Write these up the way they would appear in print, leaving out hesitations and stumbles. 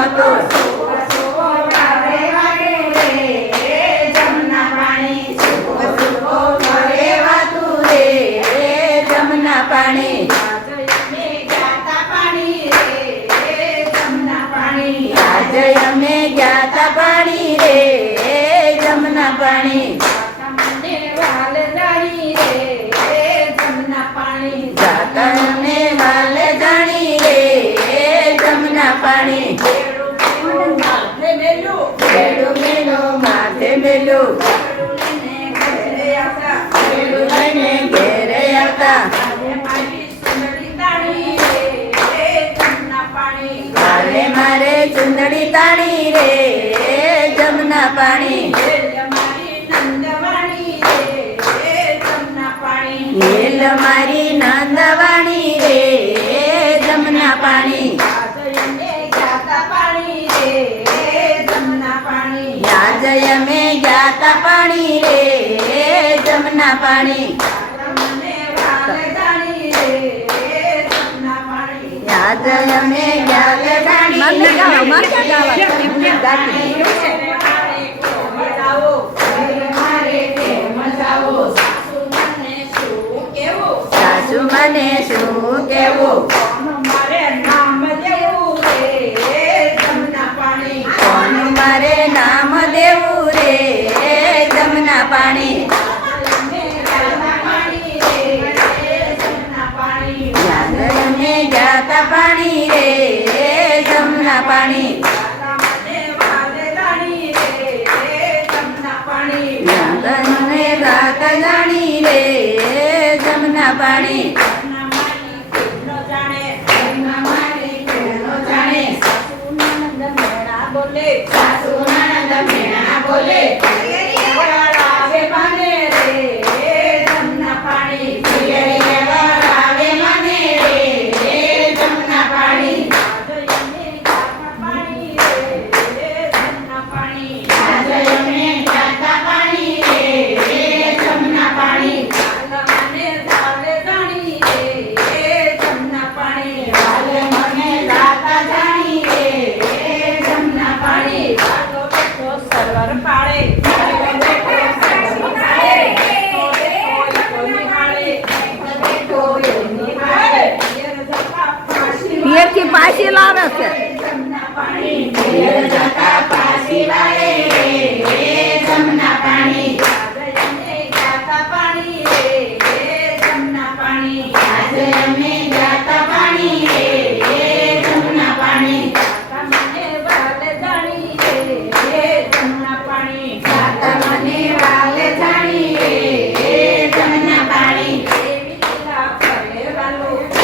હતું પાણી આજે અમે ગયા તા પાણી રે જમના પાણી જાતા અમે વાલે જાણી રે જમના પાણી બેડું મેલો માથે મેલું બેડું લઈને ઘેરે આવતા કાલે મારે ચુંદડી તાણી રે જમના પાણી હેલ મારી નંદવાણી રે જમના પાણી યાદ અમે ગયા તા પાણી રે જમના પાણી યાદ અમે ગયા સાસુ મને શું કેવું કોણ મારે નામ દેવું રે જમના પાણી યાદ અમે ગયા તા પાણી રે જમના પાણી યાદ અમે ગાતા જાણી રે જમના પાણી સાસુ નણંદ મેણા બોલે આવે મને રે જમના પાણી આવે મને રે જમના પાણી આજે અમે ગાતા પાણી રે જમના પાણી વાલે મને ગાતા જાણી રે જમના પાણી સરવર પાડે પિયરથી પાછી લાવે છે પાછી વાળે જમના પાણી આજે અમે ગાતા પાણી રે જમના પાણી ગાતા મને વાલે જાણી રે જમના પાણી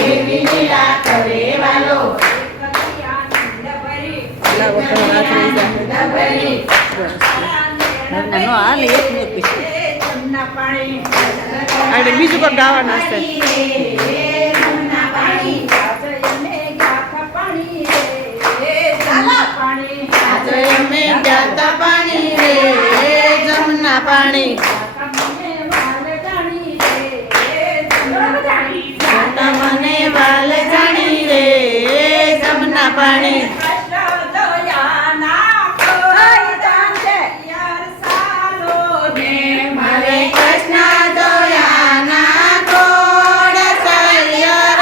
એવી લીલા કરે વાલો બીજું પણ ગાવાના છે આજે અમે ગાતા પાણી રે જમના પાણી ગાતા મને વાલે જાણી રે જમના પાણી મારે કૃષ્ણ દયાના ગોળ સૈયર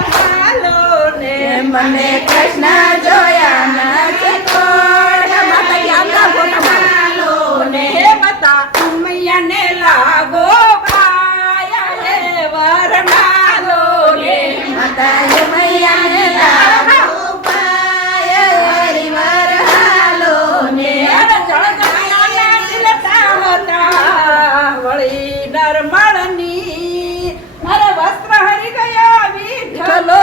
હાલો ને મને કૃષ્ણ જોયા નથી કોડ માતા કે આમના ફોટા ને ઉમૈયાને લાગો પાયા એ વરમાલો ને માતા ઉમૈયાને લાગો પાય હરિવર હાલો ને જળજળિયા ઝીલતા હતા વળી નરમળની મારા વસ્ત્ર હરી ગયા વિઠ્ઠલો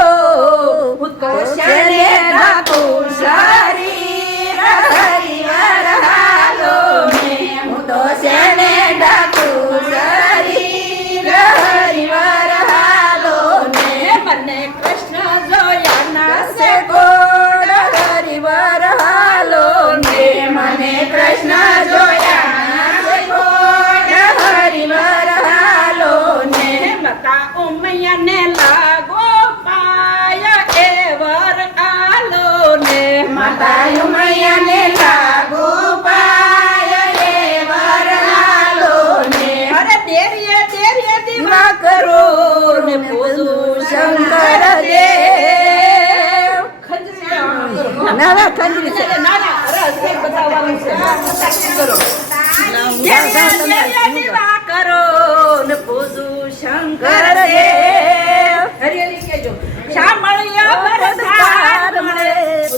હું તો શેને ઢાંકું શરીર હરિવર હાલો ને હું તો શેને ઢાંકું શરીર હરિવર હાલો ને મને કૃષ્ણ જોયા ના સે કોડ હરિવર હાલો ને મને કૃષ્ણ જોયા સે કોડ હરિવર હાલો ને માતા ઉમૈયાને લાગો પાયા એ વર આલો ને માતા ઉમૈયાને લાગો પાય એ વર હાલો ને અરે દેરીએ દીવા કરો ને પૂજું શંકર દેવ નવા ખંજરી છે દીવા કરો ને પૂજું શંકર દેવ હરિયલી કહેજો શામળિયા વરદાન મળે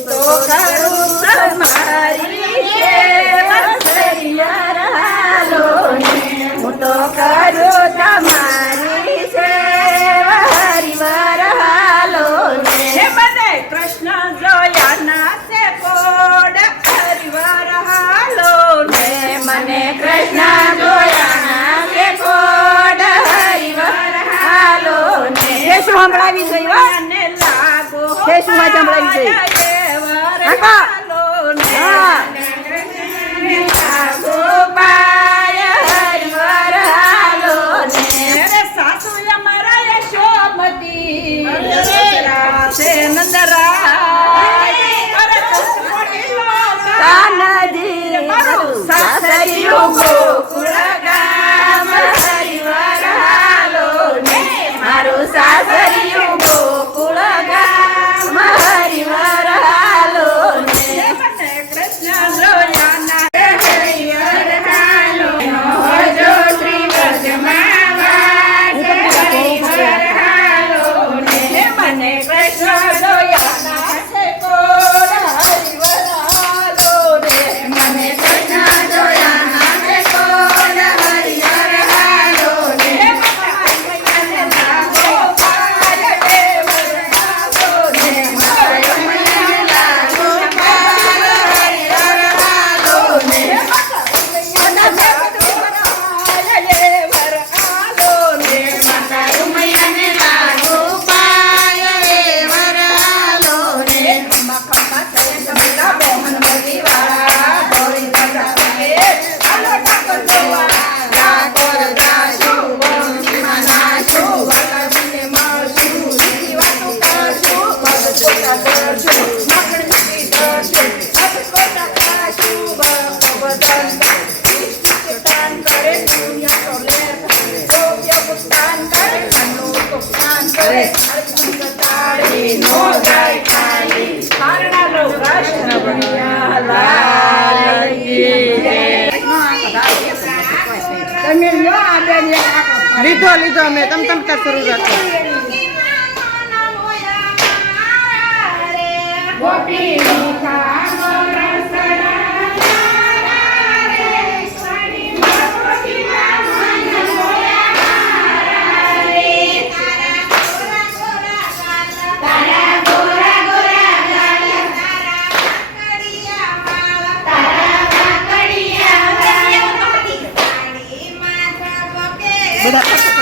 તો કરું તમારી સેવા હરિવર હાલો ને હું તો કરું તમારી સેવા હરિવર હાલો ને હે મને કૃષ્ણ જોયા ના છે કોડ હરિવર હાલો ને મને કૃષ્ણ જોયા કે કોડ હરિવર હાલો ને શું સંભળાવી ગઈ હો મને લાગો તે શું વાત સંભળાવી ગઈ? હાલો ને હા. લાગો પાય હરિવર હાલો ને અરે સાસુ અમારા યશોમતી રાસે નંદરાય અરે કાનજી મારું સાસરિયું ગોકુળ ગામ હરિવર હાલો ને મારું સાસરિયું ગોકુળ ગામ હરિવર હાલો ને મને કૃષ્ણ જોયા ના હરિવર હાલો હોજો શ્રી વ્રજમાં વાસ હરિવર હાલો ને મને કૃષ્ણ જોયા ના છે કોડ હરિવર હાલો રે મને કૃષ્ણ જોયા નામે કોણ હરિવર હાલો ને ઉમૈયાને લાગો પાય હરિવર હાલો ને માતા ઉમૈયાને લાગો પાય હરિવર હાલો ને ઠાકોર જાશું બંસીમાં નાશું વરદને મળશું સીધી વાતો કરશું નો જાય ખાલી લીધો અમે તમ શરૂ રાખો બધા